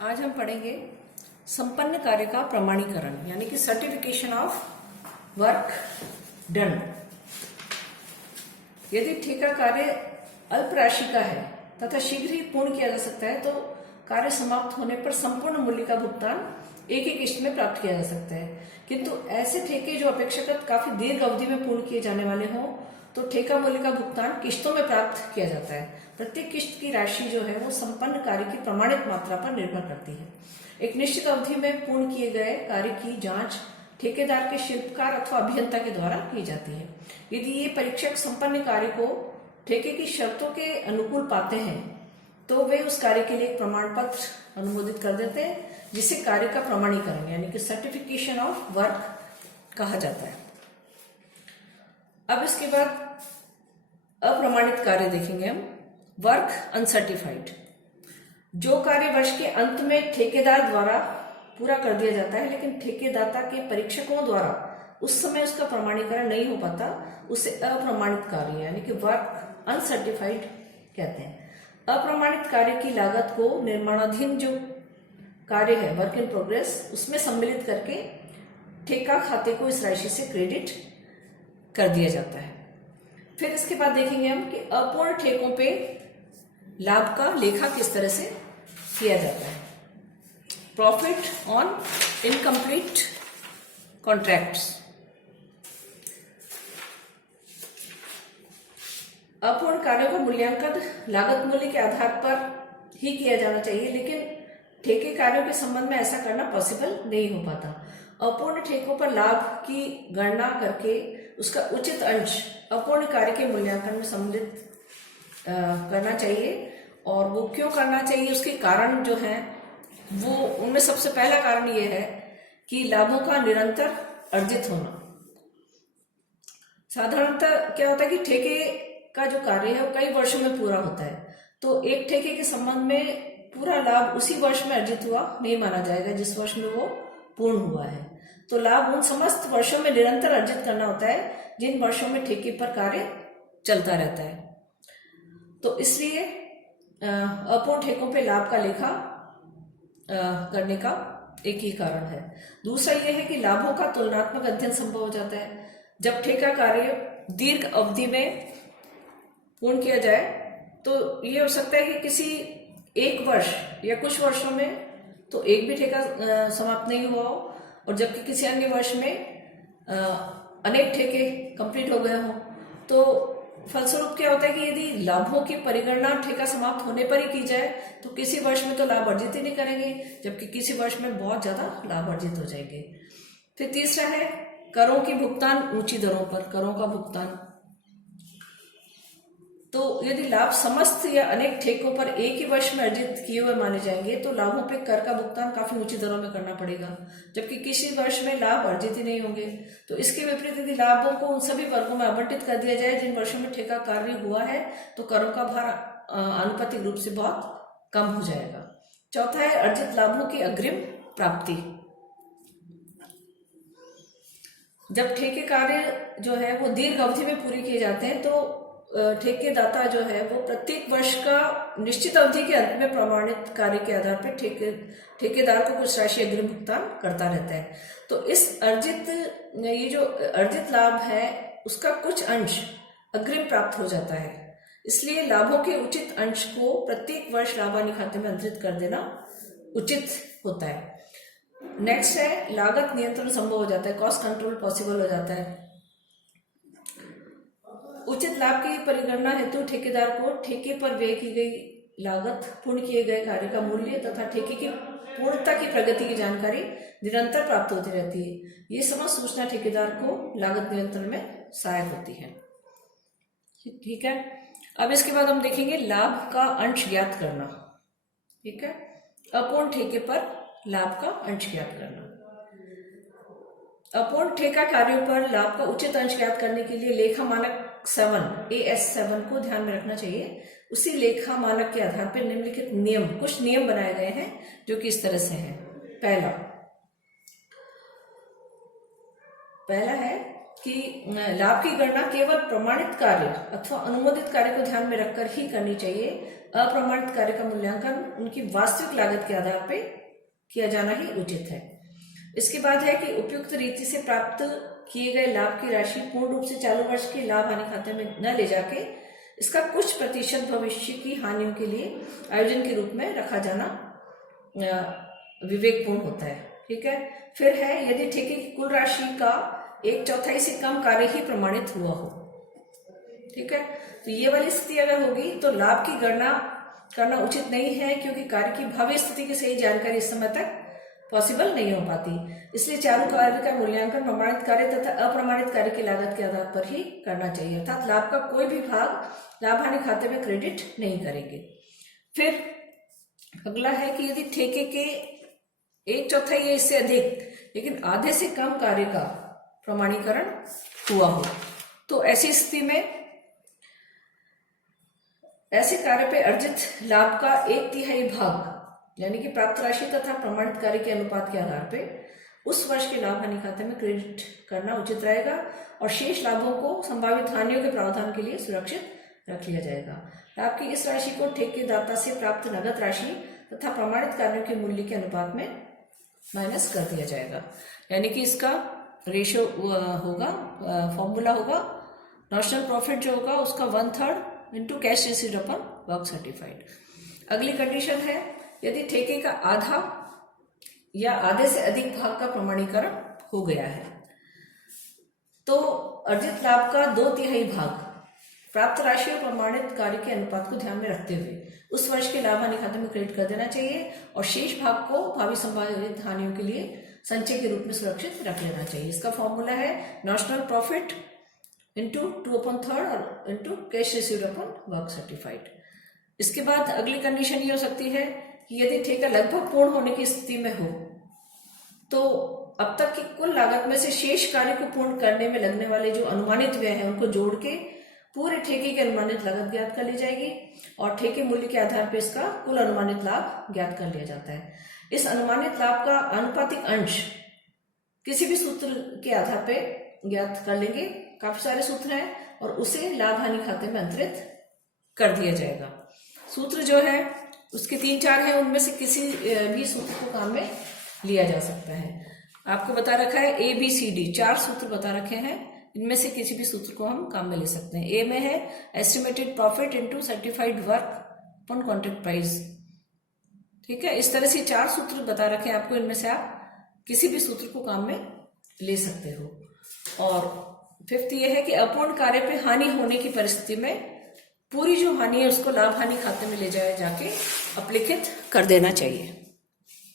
आज हम पढ़ेंगे संपन्न कार्य का प्रमाणीकरण यानी कि सर्टिफिकेशन ऑफ वर्क डन। यदि ठेका कार्य अल्प राशि का है तथा शीघ्र ही पूर्ण किया जा सकता है तो कार्य समाप्त होने पर संपूर्ण मूल्य का भुगतान एक ही किश्त में प्राप्त किया जा सकता है। किंतु ऐसे ठेके जो अपेक्षाकृत काफी दीर्घ अवधि में पूर्ण किए जाने वाले हों तो ठेका मूल्य का भुगतान किश्तों में प्राप्त किया जाता है। प्रत्येक किश्त की राशि जो है वो संपन्न कार्य की प्रमाणित मात्रा पर निर्भर करती है। एक निश्चित अवधि में पूर्ण किए गए कार्य की जांच ठेकेदार के शिल्पकार अथवा अभियंता के द्वारा की जाती है। यदि ये परीक्षक संपन्न कार्य को ठेके की शर्तों के अनुकूल पाते हैं तो वे उस कार्य के लिए एक प्रमाण पत्र अनुमोदित कर देते हैं जिसे कार्य का प्रमाणीकरण यानी कि सर्टिफिकेशन ऑफ वर्क कहा जाता है। अब इसके बाद अप्रमाणित कार्य देखेंगे हम। वर्क अनसर्टिफाइड, जो कार्य वर्ष के अंत में ठेकेदार द्वारा पूरा कर दिया जाता है लेकिन ठेकेदाता के परीक्षकों द्वारा उस समय उसका प्रमाणीकरण नहीं हो पाता, उसे अप्रमाणित कार्य यानी कि वर्क अनसर्टिफाइड कहते हैं। अप्रमाणित कार्य की लागत को निर्माणाधीन जो कार्य है वर्क इन प्रोग्रेस उसमें सम्मिलित करके ठेका खाते को इस राशि से क्रेडिट कर दिया जाता है। फिर इसके बाद देखेंगे हम कि अपूर्ण ठेकों पे लाभ का लेखा किस तरह से किया जाता है। Profit on incomplete contracts. अपूर्ण कार्यों का मूल्यांकन लागत मूल्य के आधार पर ही किया जाना चाहिए लेकिन ठेके कार्यों के संबंध में ऐसा करना पॉसिबल नहीं हो पाता। अपूर्ण ठेकों पर लाभ की गणना करके उसका उचित अंश अपूर्ण कार्य के मूल्यांकन में सम्मिलित करना चाहिए। और वो क्यों करना चाहिए, उसके कारण जो है वो उनमें सबसे पहला कारण ये है कि लाभों का निरंतर अर्जित होना। साधारणतः क्या होता है कि ठेके का जो कार्य है वो कई वर्षों में पूरा होता है तो एक ठेके के संबंध में पूरा लाभ उसी वर्ष में अर्जित हुआ नहीं माना जाएगा जिस वर्ष में वो पूर्ण हुआ है। तो लाभ उन समस्त वर्षों में निरंतर अर्जित करना होता है जिन वर्षों में ठेके पर कार्य चलता रहता है। तो इसलिए अपूर्ण ठेकों पे लाभ का लेखा करने का एक ही कारण है। दूसरा यह है कि लाभों का तुलनात्मक अध्ययन संभव हो जाता है। जब ठेका कार्य दीर्घ अवधि में पूर्ण किया जाए तो ये हो सकता है कि किसी एक वर्ष या कुछ वर्षों में तो एक भी ठेका समाप्त नहीं हुआ हो और जबकि किसी अन्य वर्ष में अनेक ठेके कंप्लीट हो गए हों। तो फलस्वरूप क्या होता है कि यदि लाभों की परिगणना ठेका समाप्त होने पर ही की जाए तो किसी वर्ष में तो लाभ अर्जित ही नहीं करेंगे जबकि किसी वर्ष में बहुत ज्यादा लाभ अर्जित हो जाएंगे। फिर तीसरा है करों की भुगतान ऊंची दरों पर, करों का भुगतान। तो यदि लाभ समस्त या अनेक ठेकों पर एक ही वर्ष में अर्जित किए हुए माने जाएंगे तो लाभों पे कर का भुगतान काफी ऊंची दरों में करना पड़ेगा जबकि किसी वर्ष में लाभ अर्जित ही नहीं होंगे। तो इसके विपरीत यदि लाभों को उन सभी वर्गों में आवंटित कर दिया जाए जिन वर्षों में ठेका कार्य हुआ है तो करों का भार आनुपातिक रूप से बहुत कम हो जाएगा। चौथा है अर्जित लाभों की अग्रिम प्राप्ति। जब ठेके कार्य जो है वो दीर्घ अवधि में पूरी किए जाते हैं तो ठेकेदाता जो है वो प्रत्येक वर्ष का निश्चित अवधि के अंत में प्रमाणित कार्य के आधार पर ठेकेदार को कुछ राशि अग्रिम भुगतान करता रहता है। तो इस ये जो अर्जित लाभ है उसका कुछ अंश अग्रिम प्राप्त हो जाता है। इसलिए लाभों के उचित अंश को प्रत्येक वर्ष लाभानी खाते में अंतरित कर देना उचित होता है। नेक्स्ट है लागत नियंत्रण संभव हो जाता है, कॉस्ट कंट्रोल पॉसिबल हो जाता है। उचित लाभ की परिगणना हेतु ठेकेदार को ठेके पर व्यय की गई लागत, पूर्ण किए गए कार्य का मूल्य तथा ठेके की पूर्णता की प्रगति की जानकारी निरंतर प्राप्त होती रहती है। ये समस्त सूचना ठेकेदार को लागत नियंत्रण में सहायक होती है। ठीक है, अब इसके बाद हम देखेंगे लाभ का अंश ज्ञात करना। ठीक है, अपूर्ण ठेके पर लाभ का अंश ज्ञात करना। अपूर्ण ठेका कार्यों पर लाभ का उचित अंश ज्ञात करने के लिए लेखा मानक 7 AS7 को ध्यान में रखना चाहिए। उसी लेखा मानक के आधार पर निम्नलिखित कुछ नियम बनाए गए हैं जो कि इस तरह से हैं। पहला है कि लाभ की गणना केवल प्रमाणित कार्य अथवा अनुमोदित कार्य को ध्यान में रखकर ही करनी चाहिए। अप्रमाणित कार्य का मूल्यांकन उनकी वास्तविक लागत के आधार पर किया जाना ही उचित है। इसके बाद है कि उपयुक्त रीति से प्राप्त किए गए लाभ की राशि पूर्ण रूप से चालू वर्ष के लाभ हानि खाते में न ले जाके इसका कुछ प्रतिशत भविष्य की हानियों के लिए आयोजन के रूप में रखा जाना विवेकपूर्ण होता है। ठीक है। फिर है यदि ठेके की कुल राशि का 1/4 से कम कार्य ही प्रमाणित हुआ हो। ठीक है। तो ये वाली स्थिति अगर होगी तो लाभ की गणना करना उचित नहीं है, क्योंकि कार्य की भावी स्थिति की सही जानकारी इस समय तक पॉसिबल नहीं हो पाती। इसलिए चालू कार्य का मूल्यांकन प्रमाणित कार्य तथा अप्रमाणित कार्य की लागत के आधार पर ही करना चाहिए, अर्थात लाभ का कोई भी भाग लाभ हानि खाते में क्रेडिट नहीं करेंगे। फिर अगला है कि यदि ठेके के 1/4 या इससे अधिक लेकिन आधे से कम कार्य का प्रमाणीकरण हुआ हो, तो ऐसी स्थिति में ऐसे कार्य पे अर्जित लाभ का 1/3 भाग यानी कि प्राप्त राशि तथा प्रमाणित कार्य के अनुपात के आधार पे उस वर्ष के लाभ हानि खाते में क्रेडिट करना उचित रहेगा और शेष लाभों को संभावित हानियों के प्रावधान के लिए सुरक्षित रख लिया जाएगा। लाभ की इस राशि को ठेकेदाता से प्राप्त नगद राशि तथा प्रमाणित कार्यों के मूल्य के अनुपात में माइनस कर दिया जाएगा। यानी कि इसका रेशियो होगा, फॉर्मूला होगा, नॉशनल प्रॉफिट जो होगा उसका 1/3 into cash received upon work certified. अगली कंडीशन है यदि ठेके का आधा या आधे से अधिक भाग का प्रमाणीकरण हो गया है, तो अर्जित लाभ का 2/3 भाग प्राप्त राशि और प्रमाणित कार्य के अनुपात को ध्यान में रखते हुए उस वर्ष के लाभ हानि खाते में क्रेडिट कर देना चाहिए और शेष भाग को भावी संभावित हानियों के लिए संचय के रूप में सुरक्षित रख लेना चाहिए। इसका फॉर्मूला है नॉशनल प्रॉफिट इंटू 2/3 और into cash received upon work certified. इसके बाद अगली कंडीशन ये हो सकती है कि यदि ठेका लगभग पूर्ण होने की स्थिति में हो, तो अब तक की कुल लागत में से शेष कार्य को पूर्ण करने में लगने वाले जो अनुमानित व्यय हैं उनको जोड़ के पूरे ठेके की अनुमानित लागत ज्ञात कर ली जाएगी और ठेके मूल्य के आधार पर इसका कुल अनुमानित लाभ ज्ञात कर लिया जाता है। इस अनुमानित लाभ का आनुपातिक अंश किसी भी सूत्र के आधार पर ज्ञात कर लेंगे, काफी सारे सूत्र हैं, और उसे लाभ हानि खाते में अंतरित कर दिया जाएगा। सूत्र जो है उसके 3-4 हैं, उनमें से किसी भी सूत्र को काम में लिया जा सकता है। आपको बता रखा है ABCD 4 सूत्र बता रखे हैं, इनमें से किसी भी सूत्र को हम काम में ले सकते हैं। ए में है estimated profit into certified work upon contract price. ठीक है। इस तरह से 4 सूत्र बता रखे हैं आपको, इनमें से आप किसी भी सूत्र को काम में ले सकते हो। और 5th ये है कि अपूर्ण कार्य पे हानि होने की परिस्थिति में पूरी जो हानि है उसको लाभ हानि खाते में ले जाके अपलिखित कर देना चाहिए।